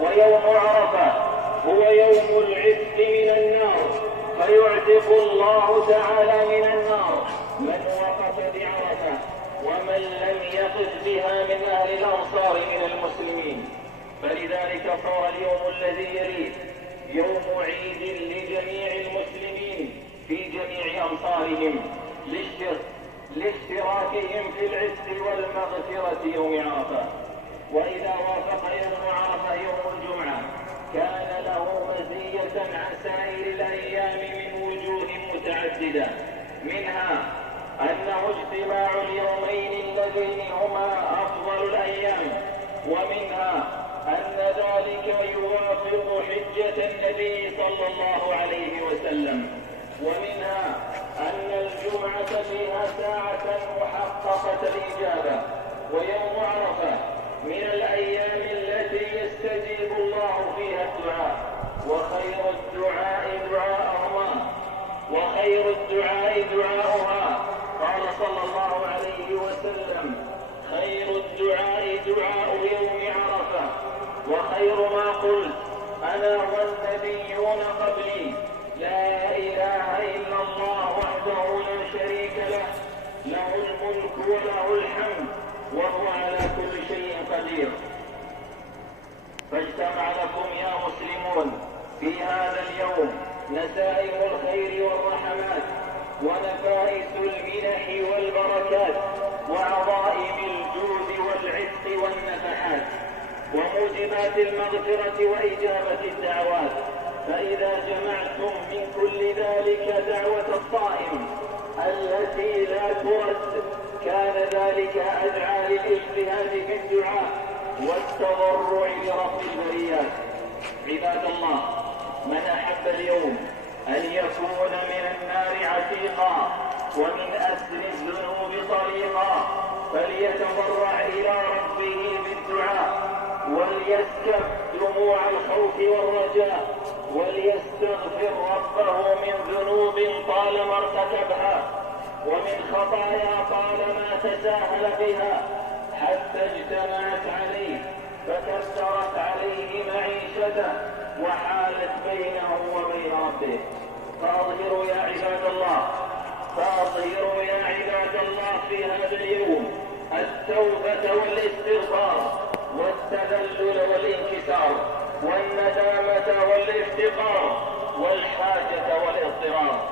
ويوم عرفة هو يوم العتق من النار، فيعتق الله تعالى من النار من وقف بعرفة، ومن لم يقف بها من أهل الأمصار من المسلمين. فلذلك صار اليوم الذي يليه يوم عيد لجميع المسلمين في جميع أمصارهم لاشتراكهم في العتق والمغفرة يوم عرفة. وإذا وافق يوم عرفة يوم الجمعة كان له مزية عن سائر الأيام من وجوه متعددة، منها أنه اجتماع اليومين اللذين هما أفضل الأيام، ومنها أن ذلك يوافق حجة النبي صلى الله عليه وسلم، ومنها أن الجمعة فيها ساعة محققة الإجابة. ويوم عرفة من الأيام التي يستجيب الله فيها الدعاء، وخير الدعاء دعاؤها. قال صلى الله عليه وسلم: خير الدعاء دعاء يوم عرفة، وخير ما قلت أنا والنبيون قبلي لا إله إلا الله وحده لا شريك له، له الملك وله الحمد وهو على كل شيء قدير. فاجتمع لكم يا مسلمون في هذا اليوم نسائم الخير والرحمات، ونفائس المنح والبركات، وعظائم الجود والعتق والنفحات، وموجبات المغفرة وإجابة الدعوات. فإذا جمعتم من كل ذلك دعوة الصائم التي لا ترد كان ذلك أدعى للاجتهاد في الدعاء والتضرع لرب البريات. عباد الله، من أحب اليوم أن يكون من النار عتيقا ومن أسر الذنوب طريقا فليتضرع إلى ربه بالدعاء، وليسكب دموع الخوف والرجاء، وليستغفر ربه من ذنوب طالما ارتكبها ومن خطايا طالما تساهل بها حتى اجتمعت عليه فكسرت عليه معيشته وحالت بينه وبين ربه. فأظهروا يا عباد الله في هذا اليوم التوبة والاستغفار والتذلل والانكسار والندامة والافتقار والحاجة والاضطرار.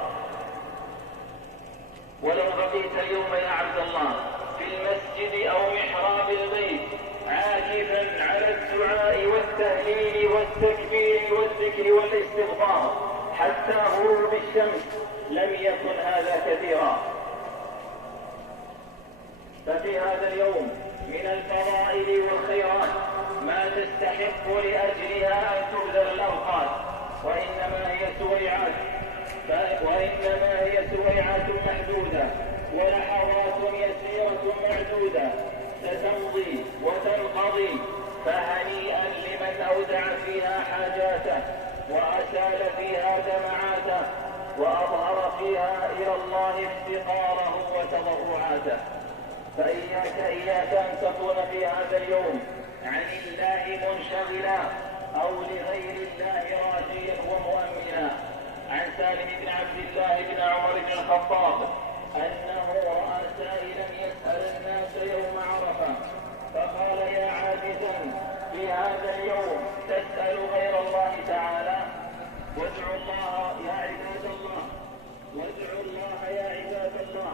ولو بقيت اليوم يا عبد الله في المسجد أو محراب البيت عاكفا على الدعاء والتهليل والتكبير والذكر والاستغفار حتى غروب الشمس لم يكن هذا كثيرا. ففي هذا اليوم من الفضائل والخيرات ما تستحق لأجلها أن تبذل الأوقات، وإنما هي سويعات محدودة ولحظات يسيرة معدودة ستمضي وتنقضي. فهنيئا لمن أودع فيها حاجاته وأسال فيها دمعاته وأظهر فيها إلى الله افتقاره وتضرعاته. فإياك أن تكون في هذا اليوم عن الله منشغلا أو لغير الله راجيا ومؤمنا. عن سالم بن عبد الله بن عمر بن الخطاب أنه رأى سائلا يسأل الناس يوم عرفة فقال: يا عاجزا في هذا اليوم تسأل غير الله تعالى؟ وادعوا الله يا عباد الله